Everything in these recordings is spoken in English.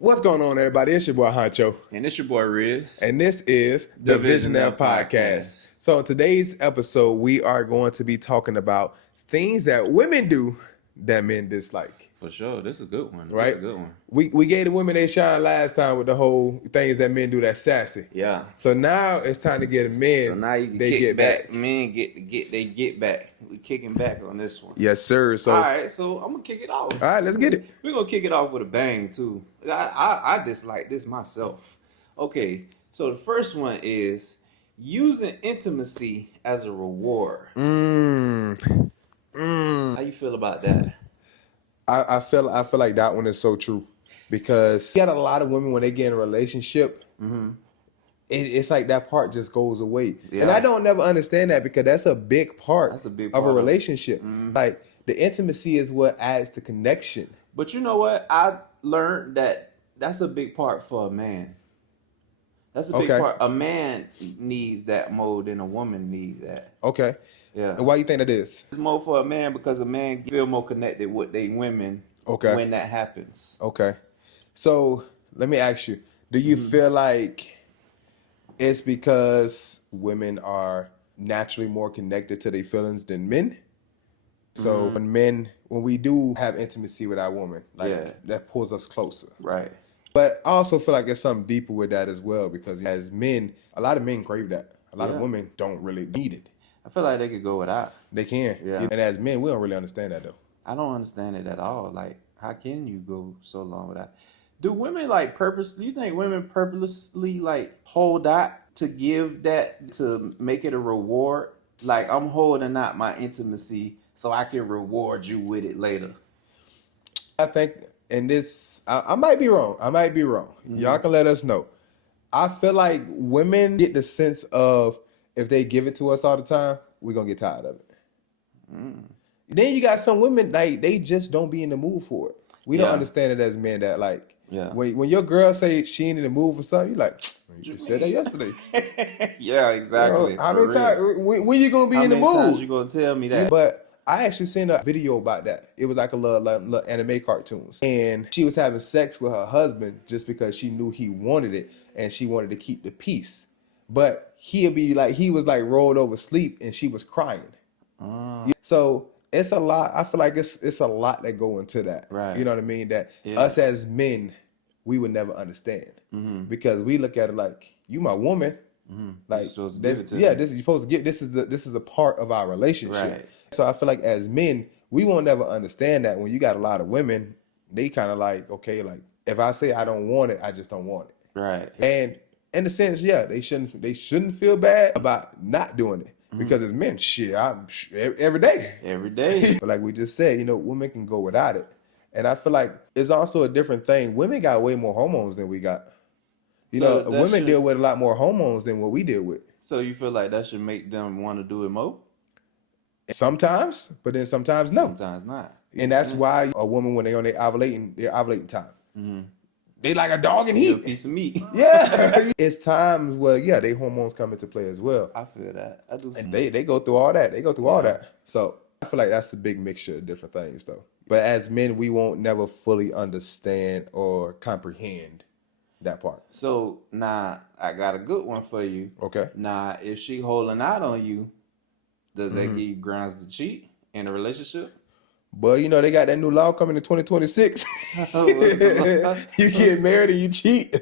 What's going on, everybody? It's your boy Honcho. And it's your boy Riz. And this is the Visionnaire Podcast. So in today's episode, we are going to be talking about things that women do that men dislike. For sure. This is a good one. Right? This is a good one. We gave the women their shine last time with the whole things that men do that's sassy. Yeah. So now it's time to get a men. So now you can get back. Men get back. We kicking back on this one. Yes, sir. So all right, so I'm gonna kick it off. All right, let's get it. We're gonna kick it off with a bang too. I dislike this myself. Okay, so the first one is using intimacy as a reward. How you feel about that? I feel like that one is so true, because you got a lot of women when they get in a relationship, it's like that part just goes away. Yeah. And I don't never understand that, because that's a big part of a relationship. Like the intimacy is what adds the connection. But you know what? I learned that that's a big part for a man. That's a big part. A man needs that more than a woman needs that. Okay. Yeah. And why do you think that is? It's more for a man because a man feel more connected with their women when that happens. Okay. So let me ask you, do you feel like it's because women are naturally more connected to their feelings than men? So when we do have intimacy with our woman, that pulls us closer. Right. But I also feel like there's something deeper with that as well, because as men, a lot of men crave that. A lot of women don't really need it. I feel like they could go without. They can. Yeah. And as men, we don't really understand that, though. I don't understand it at all. Like, how can you go so long without? Do women you think women purposely hold out to give that, to make it a reward? Like, I'm holding out my intimacy so I can reward you with it later. I think in this, I might be wrong. Y'all can let us know. I feel like women get the sense of, if they give it to us all the time, we're going to get tired of it. Then you got some women, they just don't be in the mood for it. We don't understand it as men, that when your girl say she ain't in the mood for something, you're like, you said that yesterday. Yeah, exactly. You know, how many times, when you going to be in the mood? How many times you going to tell me that? But I actually seen a video about that. It was like a little anime cartoons. And she was having sex with her husband just because she knew he wanted it, and she wanted to keep the peace. But he was rolled over asleep, and she was crying. So it's a lot. I feel like it's a lot that go into that. Right. You know what I mean? That us as men, we would never understand, because we look at it like, you my woman. Like, you're supposed to give it to me. You're supposed to get. This is a part of our relationship. Right. So I feel like as men, we won't never understand that. When you got a lot of women, they kind of like, okay, like, if I say I don't want it, I just don't want it. Right. And in a sense, they shouldn't feel bad about not doing it, because as men, every day. Every day. But like we just said, women can go without it. And I feel like it's also a different thing. Women got way more hormones than we got. Women deal with a lot more hormones than what we deal with. So you feel like that should make them want to do it more? Sometimes, but then sometimes no. Sometimes not. And that's why a woman, when they're on their ovulating time, they like a dog in heat. A piece of meat. Yeah. It's times where, their hormones come into play as well. I feel that. I do. And they go through all that. All that. So I feel like that's a big mixture of different things, though. But as men, we won't never fully understand or comprehend that part. So now I got a good one for you. Okay. Now, if she holding out on you, does that give you grounds to cheat in a relationship? But they got that new law coming in 2026. You get married and you cheat,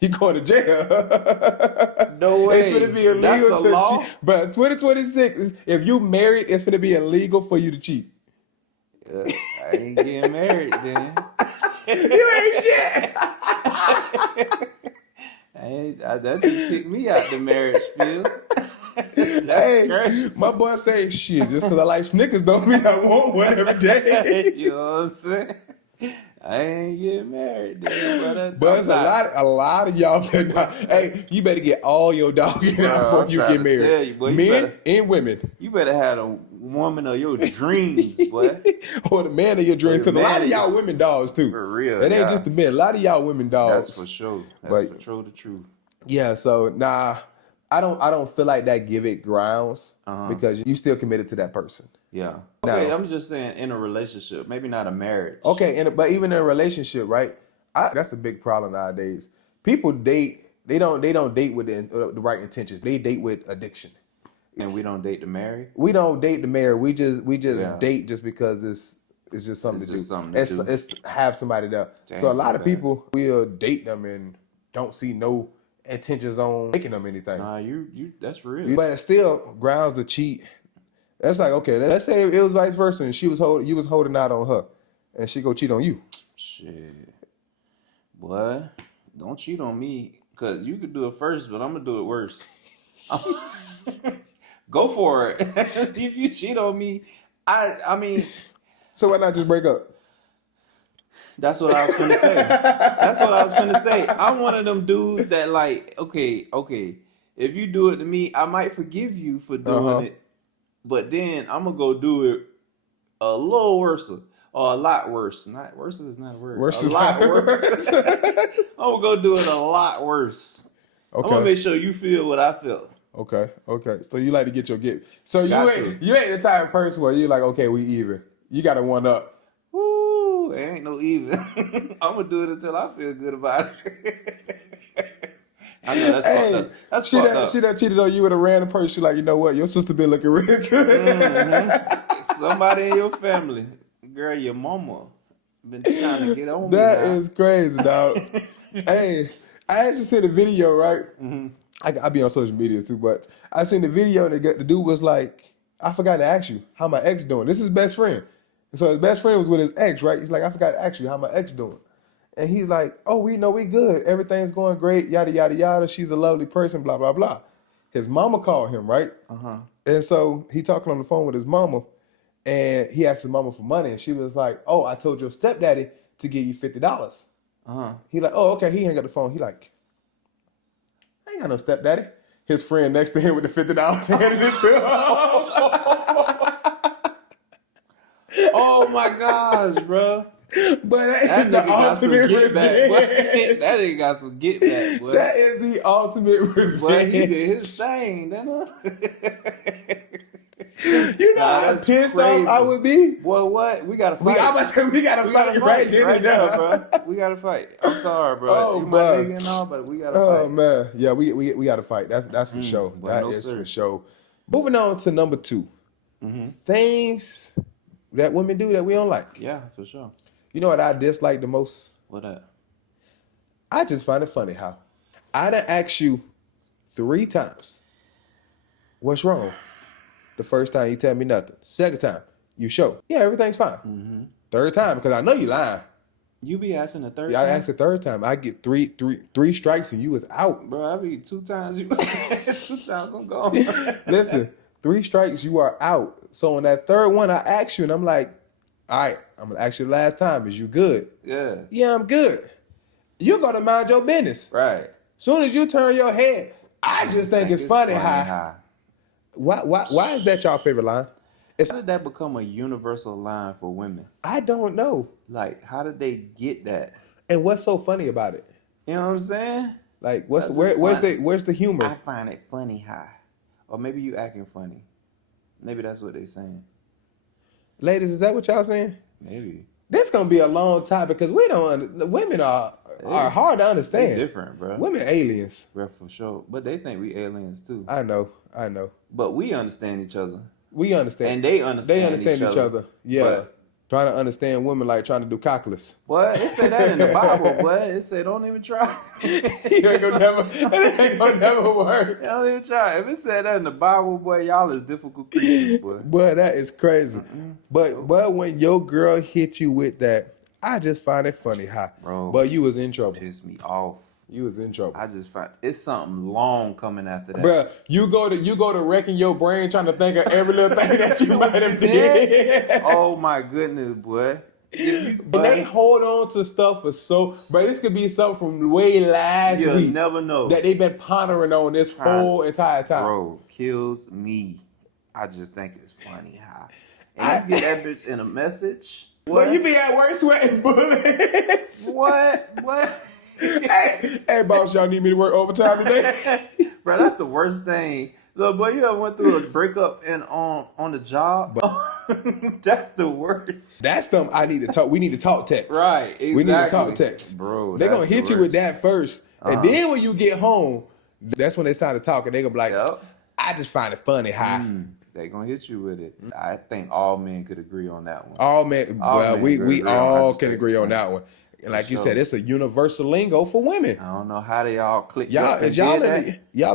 you going to jail. No way. It's going to be illegal to cheat. But 2026, if you married, it's going to be illegal for you to cheat. I ain't getting married then. You ain't shit. That just kicked me out the marriage field. That's crazy. My boy say, shit, just because I like Snickers don't mean I want one every day. You know what I'm saying? I ain't getting married, dude. But it's a lot of y'all. Hey, you better get all your dogging out before you get married. Tell you, boy, men and women. You better have a woman of your dreams, boy. Or the man of your dreams. Because a lot of y'all women dogs, too. For real. It ain't just the men. A lot of y'all women dogs. That's for sure. That's for sure the truth. Yeah, so, I don't feel like that give it grounds, because you still committed to that person. Yeah. Okay, I'm just saying in a relationship, maybe not a marriage. Okay, but even in a relationship, right? That's a big problem nowadays. People date. They don't date with the right intentions. They date with addiction. And we don't date to marry. We don't date to marry. We just date just because it's just something to do. It's have somebody there. Dang, so a lot of people will date them and don't see no intentions on making them anything. Nah, you that's real. But it still grounds to cheat. That's like, okay, let's say it was vice versa and you was holding out on her and she go cheat on you. Shit. Boy, don't cheat on me. Cause you could do it first, but I'm gonna do it worse. Go for it. If you cheat on me, I mean. So why not just break up? That's what I was finna say. I'm one of them dudes that like, okay. If you do it to me, I might forgive you for doing it, but then I'm gonna go do it a little worse. Or a lot worse. Not worse is not a word. Worse a is lot not worse. I'm gonna go do it a lot worse. Okay. I'm gonna make sure you feel what I felt. Okay. So you like to get your gift. So you ain't the type of person where you like, okay, we even. You got to one up. Woo, it ain't no even. I'm gonna do it until I feel good about it. I know that's fucked up. That's fucked up. She done cheated on you with a random person. She like, you know what? Your sister been looking real good. Mm-hmm. Somebody in your family. Girl, your mama been trying to get on me. That is crazy, dog. Hey, I actually seen the video, right? Mm-hmm. I be on social media too, but I seen the video and the dude was like, I forgot to ask you how my ex doing. This is his best friend. And so his best friend was with his ex, right? He's like, I forgot to ask you how my ex doing. And he's like, oh, we know we good. Everything's going great, yada, yada, yada. She's a lovely person, blah, blah, blah. His mama called him, right? Uh-huh. And so he talking on the phone with his mama. And he asked his mama for money, and she was like, oh, I told your stepdaddy to give you $50. Uh-huh. He like, oh, okay. He hang up the phone. He like, I ain't got no stepdaddy. His friend next to him with the $50 handed it to him. Oh, my gosh, bro. But that is the ultimate revenge. That nigga got some get back, boy. That is the ultimate revenge. Boy, he did his thing, didn't he? You know how pissed off I would be? Boy, what? We gotta fight. We gotta fight right now, bro. We gotta fight. I'm sorry, bro. Oh, man. But we gotta fight. Oh, man. Yeah, we gotta fight. That's for sure. That is for sure. Moving on to number 2. Mm-hmm. Things that women do that we don't like. Yeah, for sure. You know what I dislike the most? What that? I just find it funny how I done asked you 3 times, what's wrong? The first time you tell me nothing. Second time, you show. Yeah, everything's fine. Mm-hmm. Third time, because I know you lying. You be asking the third time? time? I asked the third time. I get three strikes and you was out. Bro, I be 2 times. 2 times I'm gone. Listen, 3 strikes, you are out. So on that third one, I asked you and I'm like, all right, I'm going to ask you the last time. Is you good? Yeah. Yeah, I'm good. You're going to mind your business. Right. Soon as you turn your head, I just think it's funny how. Why is that y'all favorite line? How did that become a universal line for women? I don't know. Like, how did they get that? And what's so funny about it? You know what I'm saying? Like, where's the humor? I find it funny how. Or maybe you acting funny. Maybe that's what they saying. Ladies, is that what y'all saying? Maybe. This gonna be a long time because women are hard to understand. They're different, bro. Women aliens. Bro, for sure. But they think we aliens too. I know. But we understand each other. We understand. And they understand each other. Yeah. But trying to understand women like trying to do calculus. Boy, it said that in the Bible, boy. It said don't even try. It ain't gonna never work. Don't even try. If it said that in the Bible, boy, y'all is difficult creatures, boy. Boy, that is crazy. Mm-mm. But when your girl hit you with that, I just find it funny how. Bro, but you was in trouble. Pissed me off. You was in trouble. I just find it's something long coming after that. Bruh, you go to wrecking your brain trying to think of every little thing that you might have did. Oh my goodness, boy. And they hold on to stuff for so. But this could be something from way last week. You'll never know that they've been pondering on this whole entire time. Bro, kills me. I just think it's funny how. And you get that bitch in a message. Well, you be at work sweating bullets. What? Hey, boss, y'all need me to work overtime today? Bro, that's the worst thing. Look, boy, you ever went through a breakup on the job? That's the worst. That's them. I need to talk. We need to talk text. Right. Exactly. We need to talk text, bro. They're gonna hit you with that first, and then when you get home, that's when they start to talk, and they gonna be like, "I just find it funny how." They gonna hit you with it. I think all men could agree on that one. All men. Well, we all can agree on that one. And like you said, it's a universal lingo for women. I don't know how they all click. Y'all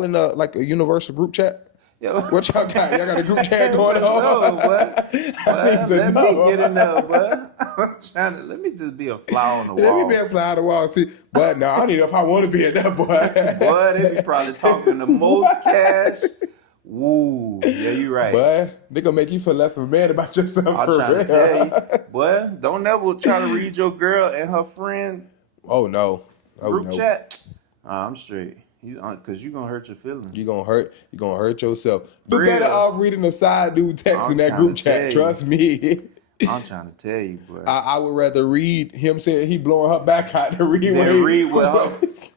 in a like a universal group chat? Yeah. What y'all got? Y'all got a group chat going on? Let me get in there, bud. Let me just be a fly on the wall. Let me be a fly on the wall. See, but no, I don't even know if I want to be in that, boy. Boy, they be probably talking the most cash. Woo, yeah, you right. Boy, they gonna make you feel less of a man about yourself. I'm trying to tell you, boy, don't ever try to read your girl and her friend. Oh no, group chat. I'm straight. Cause you gonna hurt your feelings. You gonna hurt yourself. You better off reading the side dude text in that group chat. Trust me. I'm trying to tell you, boy. I would rather read him saying he blowing her back out than read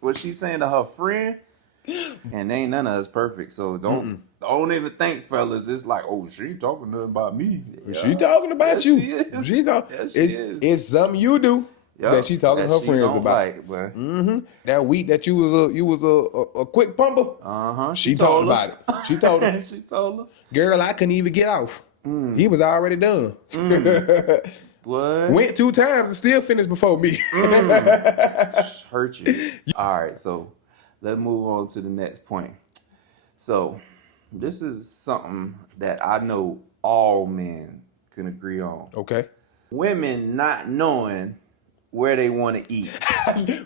what she's saying to her friend. And ain't none of us perfect, so don't even think, fellas. It's like, oh, she ain't talking nothing about me. Yeah. She talking about you. It's something you do that she talking to her friends about. That week that you was a quick pumper. She talked about it. She told her. She told her, girl, I couldn't even get off. He was already done. What? Went 2 times and still finished before me. Hurt you. All right, so. Let's move on to the next point. So, this is something that I know all men can agree on. Okay. Women not knowing where they want to eat.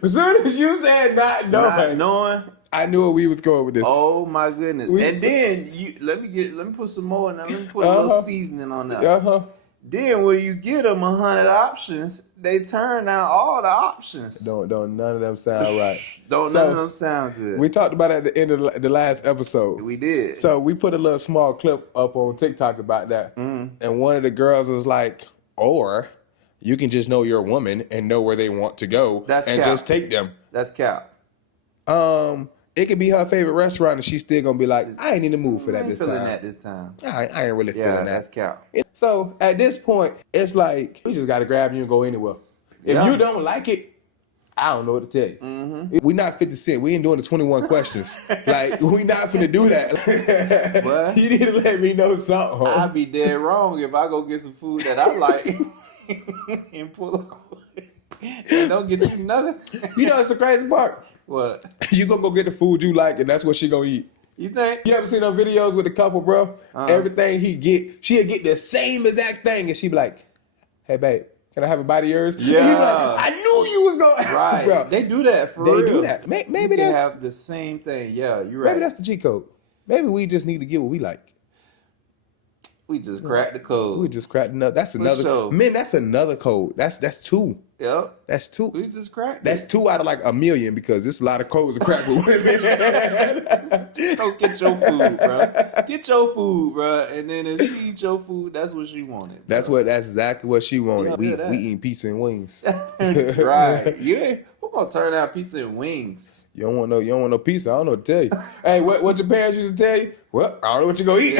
As soon as you said not knowing, I knew where we was going with this. Oh my goodness! And then let me put some more in there. Let me put a little seasoning on that. Then when you get them 100 options, they turn down all the options. Don't none of them sound right. None of them sound good. We talked about it at the end of the last episode. We did. So we put a little small clip up on TikTok about that. And one of the girls was like, or you can just know your woman and know where they want to go just take them. That's cap. It could be her favorite restaurant and she's still gonna be like, I ain't in the mood for that this time. I ain't feeling that this time. I ain't really feeling that. That's cap. So at this point, it's like, we just gotta grab you and go anywhere. If you don't like it, I don't know what to tell you. We not 50 Cent. We ain't doing the 21 questions. Like, we not finna do that. But you need to let me know something. I'd be dead wrong if I go get some food that I like and pull up and don't get you nothing. You know, it's the crazy part. What? You gonna go get the food you like, and that's what she gonna eat. You think? You ever seen those videos with the couple, bro? Everything she'll get the same exact thing, and she be like, "Hey, babe, can I have a bite of yours?" Yeah. Like, I knew you was gonna. Right. Bro. They do that for real. They do that. Maybe they that's have the same thing. Yeah, you're right. Maybe that's the cheat code. Maybe we just need to get what we like. We just cracked the code. We just cracked another. That's another. Sure. Man, that's another code. That's 2. Yep. That's 2. We just cracked. That's 2 out of like a million because there's a lot of codes to crack with women. just go get your food, bro. Get your food, bro. And then if she eat your food, that's what she wanted. Bro. That's exactly what she wanted. We eating pizza and wings. Right. Yeah. We're gonna turn out pizza and wings. You don't want no pizza. I don't know what to tell you. Hey, what your parents used to tell you? Well, I don't know what you gonna eat.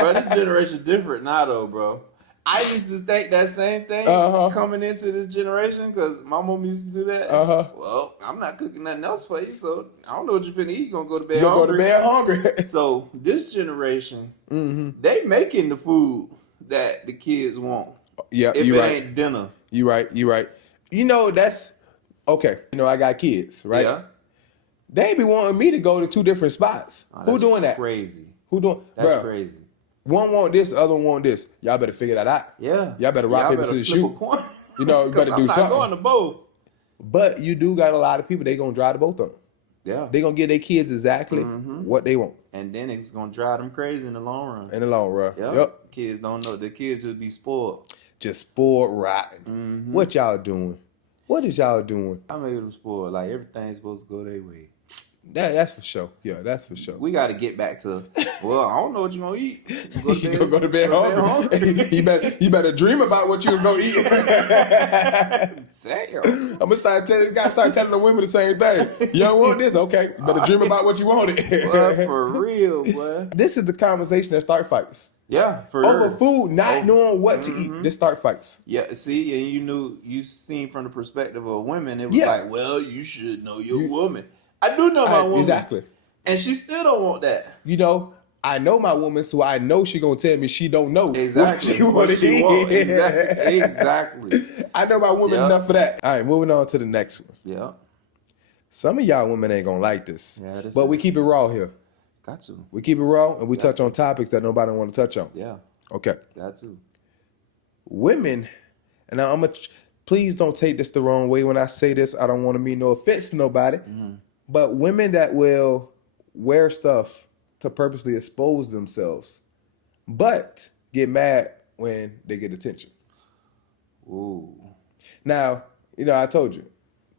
Bro, this generation different now though, bro. I used to think that same thing coming into this generation because my mom used to do that. Well, I'm not cooking nothing else for you, so I don't know what you're finna eat. You're gonna go to bed hungry. Go to bed hungry. So this generation, they making the food that the kids want. Yeah, if it ain't dinner. You right. You know, that's okay. You know, I got kids, right? Yeah. They be wanting me to go to 2 different spots. Who doing that? Crazy. Who doing? That's crazy. One want this, the other one want this. Y'all better figure that out. Yeah. Y'all better rock, paper, scissors, shoot. You know, you better do something. I'm not going to both. But you do got a lot of people, they going to drive to both of them. Yeah. They going to give their kids exactly what they want. And then it's going to drive them crazy in the long run. Yep. Kids don't know. The kids just be spoiled. Just spoiled rotten. What y'all doing? What is y'all doing? I made them spoiled. Like, everything's supposed to go their way. That's for sure. Yeah, that's for sure. We got to get back to, well, I don't know what you're going to eat. You go to bed hungry. you better dream about what you was going to eat. Damn. I'm going to start telling the women the same thing. You don't want this? Okay. You better dream about what you wanted. Well, for real, boy. This is the conversation that start fights. Yeah, for over sure. food, not knowing what to eat. They start fights. Yeah, see, and you seen from the perspective of women, it was like, well, you should know your woman. I do know my woman. Exactly. And she still don't want that. You know, I know my woman, so I know she gonna tell me she don't know Exactly. what she want. Exactly. I know my woman enough for that. All right, moving on to the next one. Yeah. Some of y'all women ain't gonna like this. Yeah, but we keep it raw here. Got to. We keep it raw and we touch on topics that nobody want to touch on. Yeah. Okay. Got to. Women, and I'm gonna please don't take this the wrong way when I say this. I don't want to mean no offense to nobody. But women that will wear stuff to purposely expose themselves, but get mad when they get attention. Ooh. Now, you know, I told you,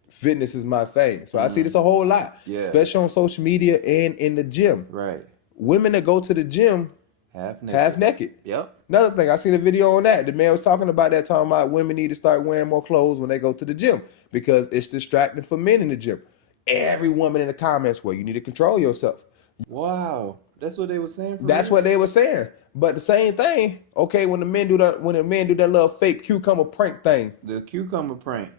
fitness is my thing. So I see this a whole lot, especially on social media and in the gym. Right. Women that go to the gym half naked. Yep. Another thing, I seen a video on that. The man was talking about that, talking about women need to start wearing more clothes when they go to the gym because it's distracting for men in the gym. Every woman in the comments, well, you need to control yourself. Wow. That's what they were saying? That's what they were saying. But the same thing, okay, when the men do that little fake cucumber prank thing. The cucumber prank.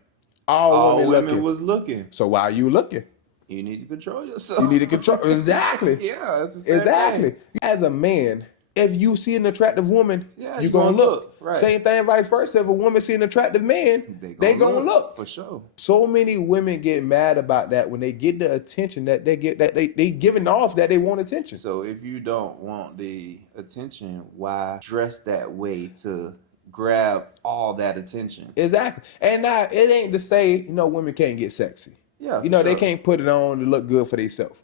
All women was looking. So why are you looking? You need to control yourself. You need to control. Exactly. Yeah, that's the same exactly. thing. As a man, if you see an attractive woman, you're going to look. Right. Same thing vice versa. If a woman see an attractive man, they going to look. For sure. So many women get mad about that when they get the attention that they get, that they giving off that they want attention. So if you don't want the attention, why dress that way to grab all that attention? Exactly. And now it ain't to say, you know, women can't get sexy. Yeah. You know, they can't put it on to look good for themselves.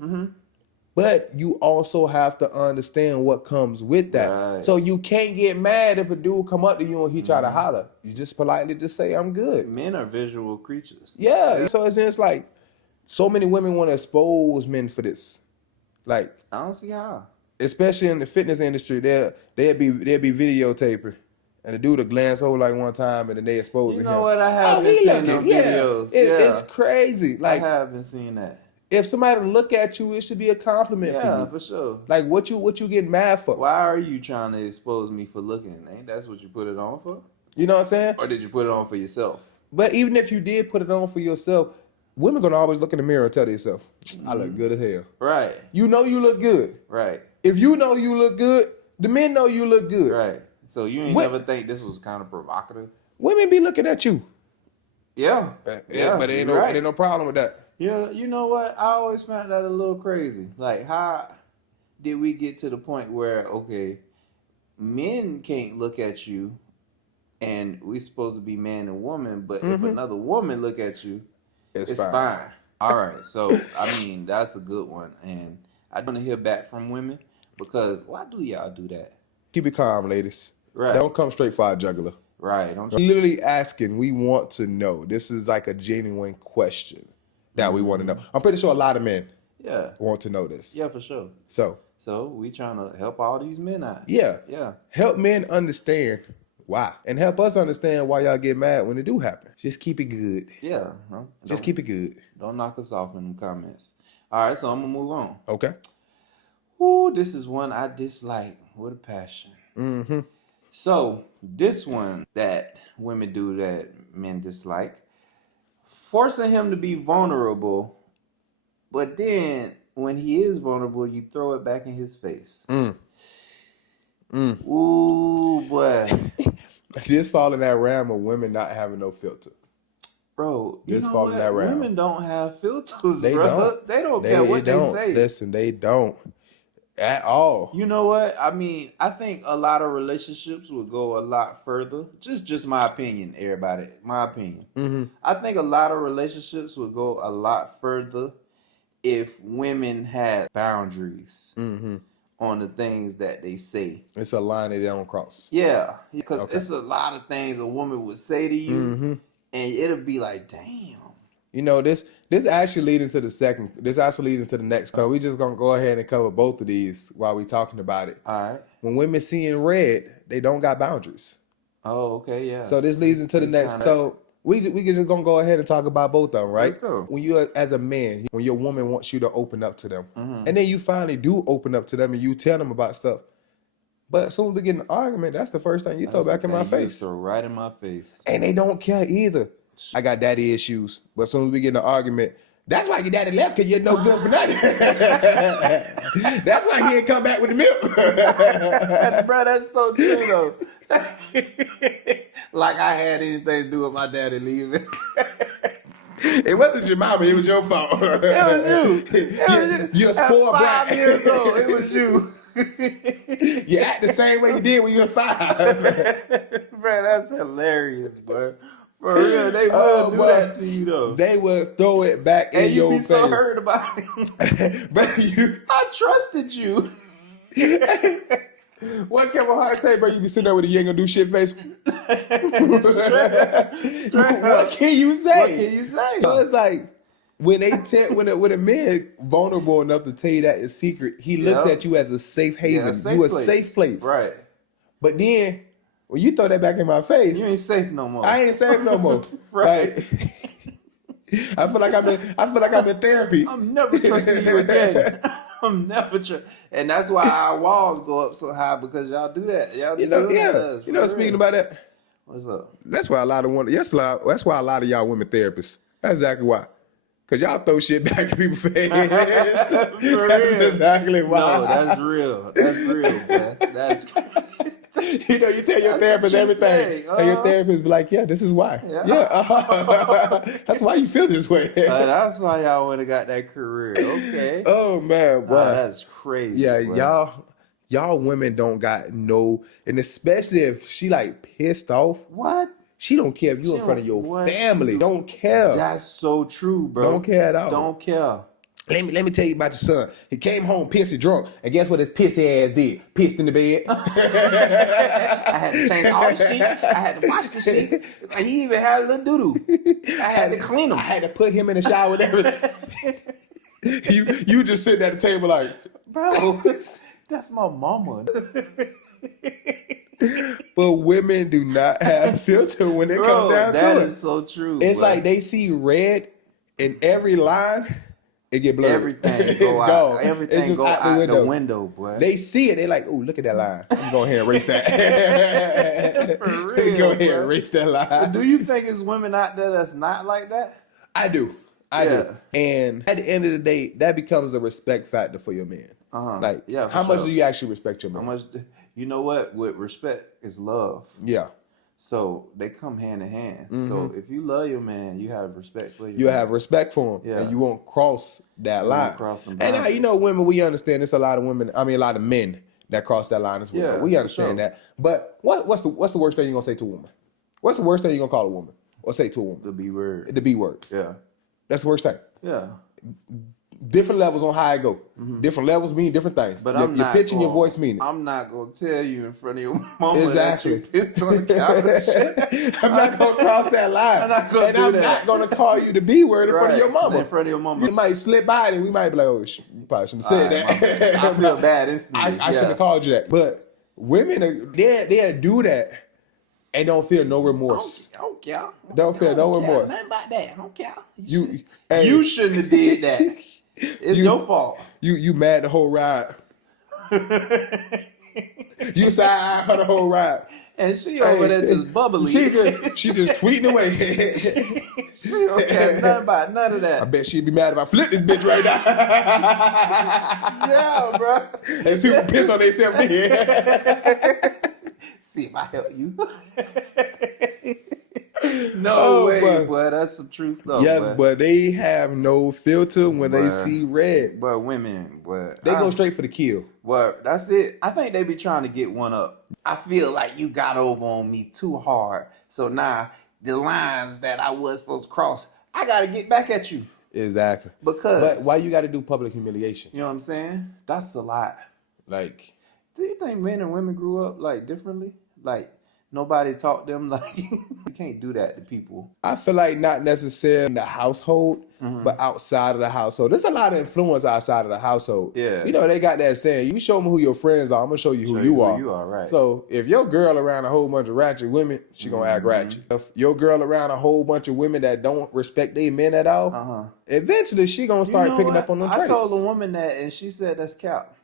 But you also have to understand what comes with that. Right. So you can't get mad if a dude come up to you and he try to holler. You just politely just say, I'm good. Men are visual creatures. Yeah. So it's just like, so many women want to expose men for this. Like, I don't see how. Especially in the fitness industry, they'll be videotaping. And the dude will glance over like one time and then they expose him. You know what? I haven't seen those videos. It's crazy. Like, I haven't seen that. If somebody look at you, it should be a compliment for you. Yeah, for sure. Like, what you getting mad for? Why are you trying to expose me for looking? Ain't that's what you put it on for? You know what I'm saying? Or did you put it on for yourself? But even if you did put it on for yourself, women gonna always look in the mirror and tell themselves, I look good as hell. Right. You know you look good. Right. If you know you look good, the men know you look good. Right. So you ain't never think this was kind of provocative? Women be looking at you. Yeah. But ain't no problem with that. Yeah, you know what? I always found that a little crazy. Like, how did we get to the point where, okay, men can't look at you and we supposed to be man and woman, but if another woman look at you, it's fine. All right, so, I mean, that's a good one. And I want to hear back from women because why do y'all do that? Keep it calm, ladies. Right. Don't come straight for our jugular. Right. Literally asking, we want to know. This is like a genuine question that we want to know. I'm pretty sure a lot of men want to know this. Yeah, for sure. So we trying to help all these men out. Yeah. Yeah. Help men understand why. And help us understand why y'all get mad when it do happen. Just keep it good. Yeah. Just keep it good. Don't knock us off in the comments. All right, so I'm going to move on. Okay. Ooh, this is one I dislike with a passion. Mm-hmm. So this one that women do that men dislike, forcing him to be vulnerable, but then when he is vulnerable, you throw it back in his face. Ooh, boy. This fall in that realm of women not having no filter. Bro, this fall in that realm. Women don't have filters, they bro. Don't. They don't care what they say. Listen, they don't. At all. You know what? I mean, I think a lot of relationships would go a lot further. Just my opinion, everybody. My opinion. Mm-hmm. I think a lot of relationships would go a lot further if women had boundaries on the things that they say. It's a line that they don't cross. Yeah, because it's a lot of things a woman would say to you, and it'll be like, damn. You know, this actually leading to the next. So we just gonna go ahead and cover both of these while we talking about it. All right. When women seeing red, they don't got boundaries. Oh, okay, yeah. So this leads into the next. So we just gonna go ahead and talk about both of them, right? Let's go. When you as a man, when your woman wants you to open up to them, and then you finally do open up to them and you tell them about stuff, But as soon as we get in an argument, that's the first thing you throw back in my face. Throw right in my face. And they don't care either. I got daddy issues. But as soon as we get in an argument, that's why your daddy left, because you're no good for nothing. That's why he didn't come back with the milk. Bro, that's so true, though. Like I had anything to do with my daddy leaving. It wasn't your mama, it was your fault. It was you. You're a spoiled brat. 5 years old, it was you. You act the same way you did when you were 5. Bro, that's hilarious, bro. For real, they will do that to you, though. They will throw it back in your face. And you be so hurt about it. But I trusted you. What Kevin Hart say, bro? You be sitting there with a you ain't gonna do shit face. What can you say? What can you say? So it's like when they when a man vulnerable enough to tell you that is secret, he looks at you as a safe haven. A safe place. Right. But then when you throw that back in my face, you ain't safe no more. I ain't safe no more. Right. Like, I feel like I'm in therapy. I'm never trusting you again. I'm never and that's why our walls go up so high, because y'all do that. Y'all do that. You know, speaking about that. What's up? That's why a lot of that's why a lot of y'all women therapists. That's exactly why. Cause y'all throw shit back in people's face. That's exactly why. No, that's real. That's real, man. That's you know, you tell your therapist everything, and your therapist be like, "Yeah, this is why. That's why you feel this way. That's why y'all would have got that career." Okay. Oh man, boy, that's crazy. Yeah, bro. y'all women don't got no, and especially if she like pissed off. What? She don't care if you in front of your family. Don't care. That's so true, bro. Don't care at all. Don't care. Let me tell you about your son. He came home pissy drunk, and guess what his pissy ass did? Pissed in the bed. I had to change all the sheets. I had to wash the sheets. He even had a little doo-doo. I had to clean him. I had to put him in the shower with everything. you just sitting at the table like, bro, that's my mama. But women do not have filter when it comes down to it. That is so true. It's like they see red in every line. It get blurred. Everything go out. Gone. Everything go out the window, boy. They see it. They like, oh, look at that line. I'm going ahead and erase that. For real, go ahead and erase that line. But do you think it's women out there that's not like that? I do. I do. And at the end of the day, that becomes a respect factor for your man. Like, how much do you actually respect your man? How much? You know what? With respect is love. Yeah. So they come hand in hand. Mm-hmm. So if you love your man, you have respect for you have respect for him, and you won't cross that line. And now, you know, women, we understand. There's a lot of women. I mean, a lot of men that cross that line as well. Yeah, we understand that. But what's the worst thing you're gonna say to a woman? What's the worst thing you're gonna call a woman or say to a woman? The B word. The B word. Yeah. That's the worst thing. Yeah. Different levels on how I go. Mm-hmm. Different levels mean different things. But your pitch and your voice mean it. I'm not gonna tell you in front of your mama exactly. that you pissed on the couch. I'm not gonna cross that line. I'm not gonna call you the B word in front of your mama. In front of your mama. You might slip by it and we might be like, oh, you probably shouldn't have said that. I feel bad instantly. I shouldn't have called you that. But women, they'll do that and don't feel no remorse. I don't care. Don't feel no remorse. Nothing about that. I don't care. You shouldn't have did that. It's your fault. You mad the whole ride. You side her the whole ride. And she over there just bubbly. She just tweeting away. She don't care nothing about none of that. I bet she'd be mad if I flip this bitch right now. Yeah, bro. And see who piss on themselves then. See if I help you. No way, boy. That's some true stuff. Yes, but they have no filter when they see red. But women, they go straight for the kill. Well, that's it. I think they be trying to get one up. I feel like you got over on me too hard. So now the lines that I was supposed to cross, I got to get back at you. Exactly. But why you got to do public humiliation? You know what I'm saying? That's a lot. Like, do you think men and women grew up like differently? Like, nobody taught them, like, you can't do that to people. I feel like not necessarily in the household, but outside of the household. There's a lot of influence outside of the household. Yeah. You know, they got that saying, you show me who your friends are, I'm going to show you who you are. You are, right. So if your girl around a whole bunch of ratchet women, she going to act ratchet. If your girl around a whole bunch of women that don't respect their men at all, eventually she going to start picking up on them traits. I told a woman that, and she said that's cap.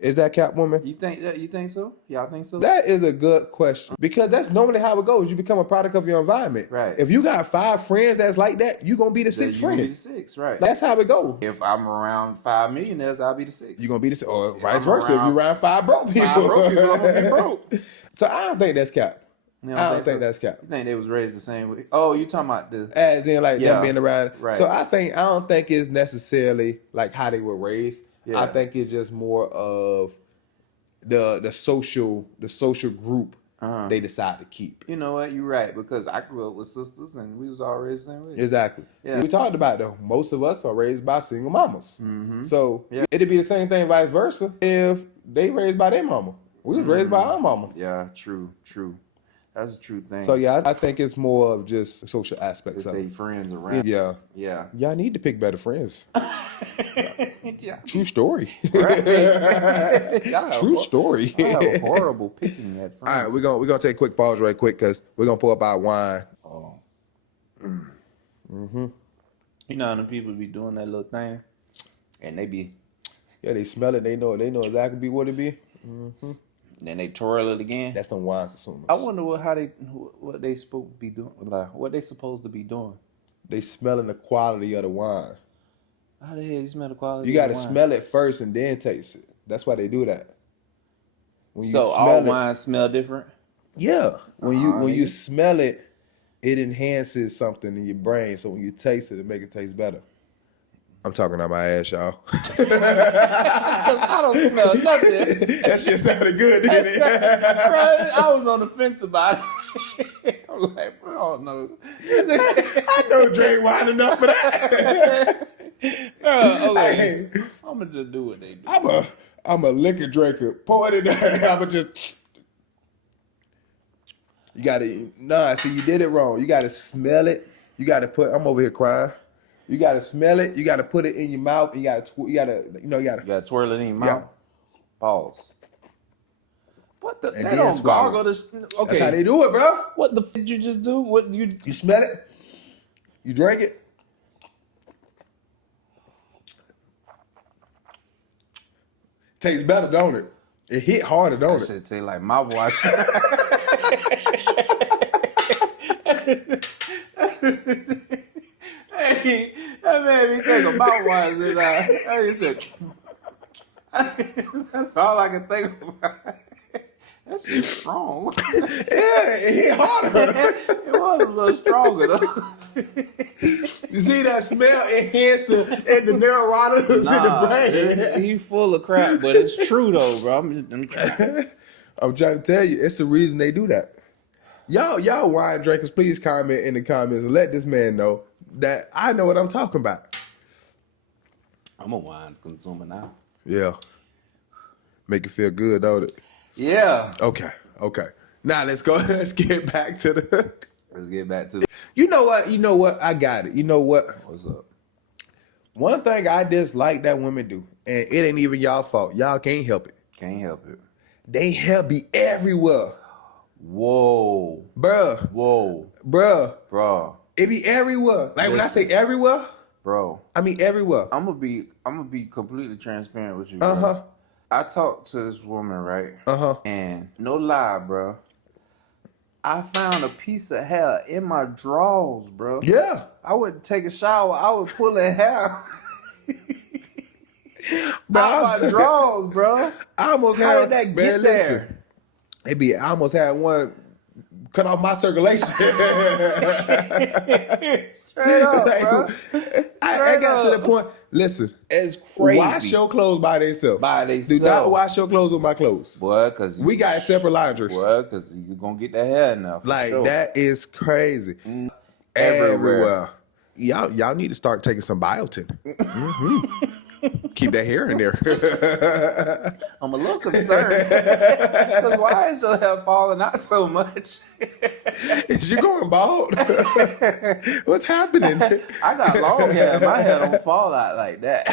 Is that cap, woman? You think that? You think so? Y'all think so? That is a good question because that's normally how it goes. You become a product of your environment. Right. If you got 5 friends that's like that, you gonna be the 6th friend. You be the 6th, right? That's how it goes. If I'm around 5 millionaires, I'll be the 6th. You gonna be the 6th, or vice versa. If you around 5 broke people, I'm gonna be broke. So I don't think that's cap. You I don't think that's cap. You think they was raised the same way? Oh, you talking about the as in like them being around? Right. So I don't think it's necessarily like how they were raised. Yeah. I think it's just more of the social group they decide to keep. You know what? You're right, because I grew up with sisters and we was all raised the same way. Exactly. Yeah. We talked about though. Most of us are raised by single mamas. Mm-hmm. So it'd be the same thing vice versa if they raised by their mama. We was raised by our mama. Yeah, true. That's a true thing. So yeah, I think it's more of just social aspects of it. Stay friends around. Yeah. Y'all need to pick better friends. True story. Right. True story. I have a horrible picking at friends. All right, we're gonna take a quick pause right quick because we're gonna pull up our wine. Oh. Mm-hmm. You know how the people be doing that little thing, and they be. Yeah, they smell it. They know exactly what it be. Mm-hmm. Then they twirl it again. That's the wine consumers. I wonder what they supposed to be doing. Like, what they supposed to be doing. They smelling the quality of the wine. How the hell you smell the quality? You got to smell it first and then taste it. That's why they do that. So all wines smell different. Yeah, when you smell it, it enhances something in your brain. So when you taste it make it taste better. I'm talking out my ass, y'all. Because I don't smell nothing. That shit sounded good, didn't it? Right? I was on the fence about it. I'm like, bro, I don't know. I don't drink wine enough for that. Okay. Hey, I'm going to just do what they do. I'm a liquor drinker. Pour it in there. I'm just... You got to... see, you did it wrong. You got to smell it. You got to put... I'm over here crying. You gotta smell it. You gotta put it in your mouth. And you gotta twirl it in your mouth. Yeah. Pause. What the? And they don't gargle this. Okay, that's how they do it, bro. What the f did you just do? What you smell it? You drink it. Tastes better, don't it? It hit harder, don't it? That shit taste like mouthwash. Hey, that made me think about wine. I said, that's all I can think about. That shit's strong. Yeah, it hit harder. It was a little stronger though. You see that smell enhanced the neuronas in the brain. He full of crap, but it's true though, bro. I'm trying to tell you, it's the reason they do that. Y'all wine drinkers, please comment in the comments and let this man know that I know what I'm talking about. I'm a wine consumer now. Yeah. Make it feel good, don't it? Yeah. Okay. Now let's go. Let's get back to the... Let's get back to the... You know what? I got it. You know what? What's up? One thing I dislike that women do, and it ain't even y'all fault. Y'all can't help it. Can't help it. They help be everywhere. Whoa. Bruh. Whoa. Bruh. It be everywhere. Like when I say everywhere, bro, I mean everywhere. I'm gonna be completely transparent with you. Bro. I talked to this woman, right? And no lie, bro, I found a piece of hair in my drawers, bro. Yeah. I wouldn't take a shower. I was pulling hair bro, out my drawers, bro. I almost How had did that get there? I almost had one cut off my circulation. Straight up, like, bro. I got to the point. Listen, it's crazy. Wash your clothes by themselves. Do not wash your clothes with my clothes. Boy, because we got separate laundries. Boy, because you're going to get the hair now. Like, that is crazy. Everywhere. Y'all need to start taking some biotin. Mm-hmm. Keep that hair in there. I'm a little concerned. Because why is your hair falling out so much? Is you going bald? What's happening? I got long hair. My hair don't fall out like that.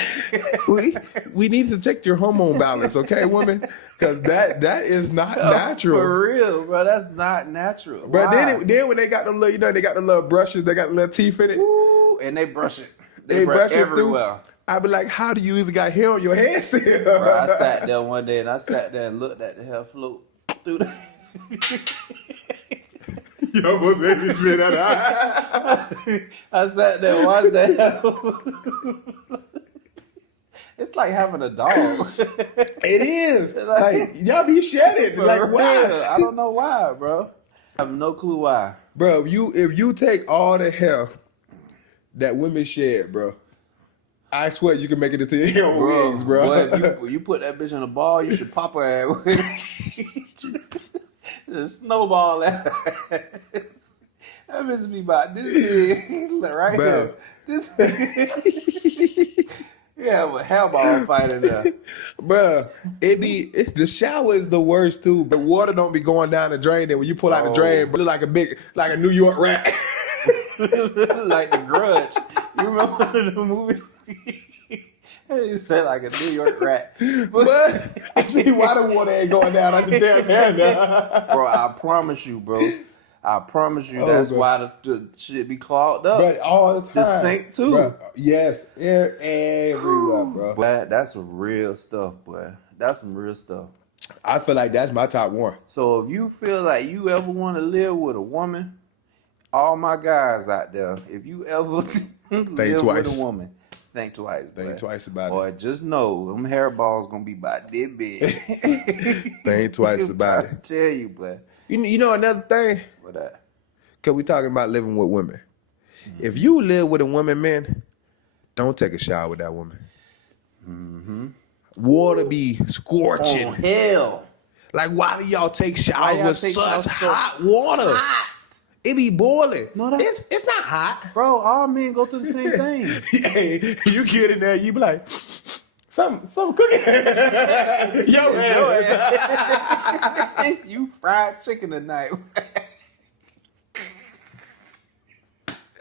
we need to check your hormone balance, okay, woman? Because that is not natural. For real, bro. That's not natural. But then when they got the little, they got the little brushes, they got the little teeth in it. Ooh, and they brush it. They brush it everywhere. I'd be like, how do you even got hair on your head still? Bro, I sat there one day and looked at the hair float through the... You almost made me spit that out. I sat there and watched that hair. It's like having a dog. It is. Like, y'all be shedding. Like, why? I don't know why, bro. I have no clue why. Bro, if you take all the hair that women shed, bro, I swear you can make it into your own wings, bro. Boy, you put that bitch in a ball, you should pop her ass. Just snowball that. That bitch be about this big. Right bro. here. This yeah, but hairball fight in there. Bruh, the shower is the worst too. The water don't be going down the drain. Then when you pull out the drain, it look like a New York rat. Like The Grudge. You remember the movie? He said like a New York rat. But I see why the water ain't going down like the damn hand now. Bro, I promise you, bro. That's why the shit be clogged up. Bro, all the time. The sink too. Bro, yes, everywhere, bro. Boy, that's some real stuff, boy. That's some real stuff. I feel like that's my top one. So if you feel like you ever want to live with a woman, all my guys out there, if you ever live with a woman, think twice. Think twice about it. Or just know them hairballs gonna be about this big. Think twice about it. I tell you, boy. You know another thing? What that? Cause we talking about living with women. Mm-hmm. If you live with a woman, man, don't take a shower with that woman. Mm-hmm. Water be scorching. Oh, hell. Like, why do y'all take showers with such hot water? Hot. It be boiling. No, it's not hot. Bro, all men go through the same thing. Hey, you get in there, you be like, something cooking. Yo, man. You fried chicken tonight.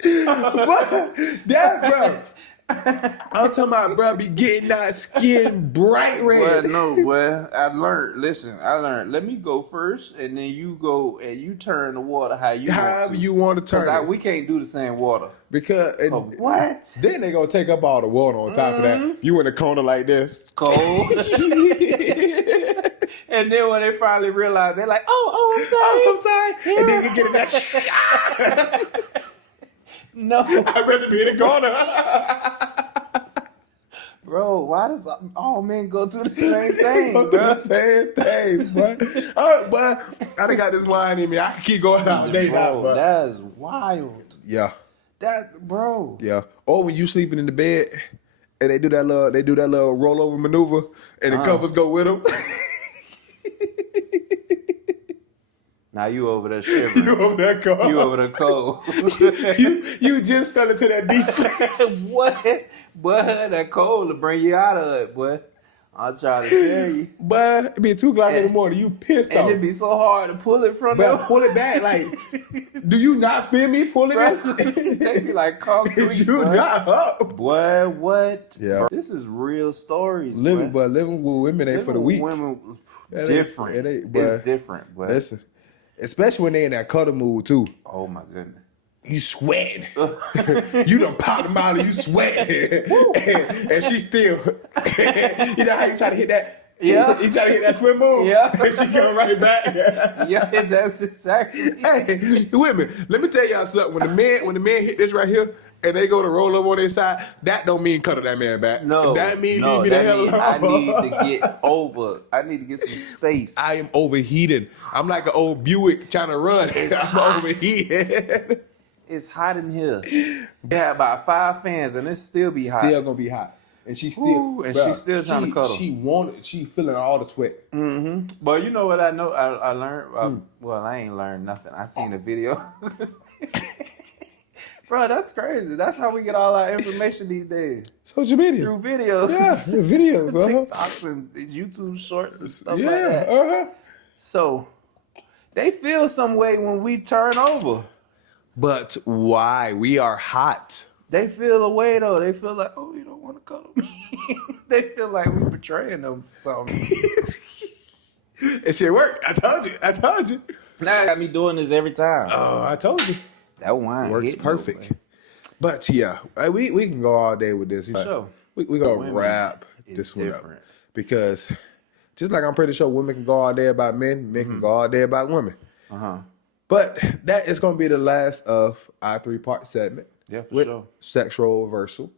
Bro. I'm talking about, bro, be getting that skin bright red. Well, no, boy. I learned. Let me go first, and then you go and you turn the water however you want to turn it. We can't do the same water. Because what? Then they gonna take up all the water on top of that. You in a corner like this, cold. And then when they finally realize, they're like, I'm sorry. Yeah. And then you get in that. No, I'd rather be in the corner. Bro, why does all men go through the same thing, bro? The same thing, boy. But I done got this wine in me. I can keep going all day now, bro. That's wild. Yeah. Bro. Yeah. Or when you sleeping in the bed and they do that little rollover maneuver and the covers go with them. Now you over there shivering. You over there cold. You over there cold. you just fell into that deep sleep. What? But that cold to bring you out of it, boy. I'm trying to tell you. But it be 2 o'clock in the morning. You pissed off. And it be so hard to pull it from there. Pull it back. Like, do you not feel me pulling this? Take me like concrete. You not up. Boy, what? Yeah. Bro, this is real stories. Living with women ain't for the weak. Women different. It's different, boy. Listen. Especially when they in that cuddle mood too. Oh my goodness. You sweating. You done popped them out and you sweating. and she still. You know how you try to hit that? Yeah. You try to hit that swim move? Yeah. And she come right back. Yeah, that's exactly. Hey, women, let me tell y'all something. When the man hit this right here and they go to roll over on their side, that don't mean cuddle that man back. No. That means leave me the hell alone. I need to get over. I need to get some space. I am overheated. I'm like an old Buick trying to run. I'm overheated. It's hot in here. They have about 5 fans and it still be hot. Still gonna be hot. And she's still, she's still trying to cuddle. She feeling all the sweat. Mm-hmm. But you know what I know? I learned. Well, I ain't learned nothing. I seen a video. Bro, that's crazy. That's how we get all our information these days. Social media. Through videos. Yeah, videos. TikToks and YouTube shorts and stuff like that. Uh-huh. So they feel some way when we turn over. But why? We are hot. They feel a way though. They feel like, oh, you don't want to cuddle me. They feel like we betraying them something. It should work. I told you. Now I got me doing this every time. Oh, I told you. That wine works perfect. But yeah, we can go all day with this. Sure. we're gonna wrap this one up because just like I'm pretty sure women can go all day about men, men can go all day about women. But that is gonna be the last of our 3-part segment. Yeah, for sure. Sexual reversal.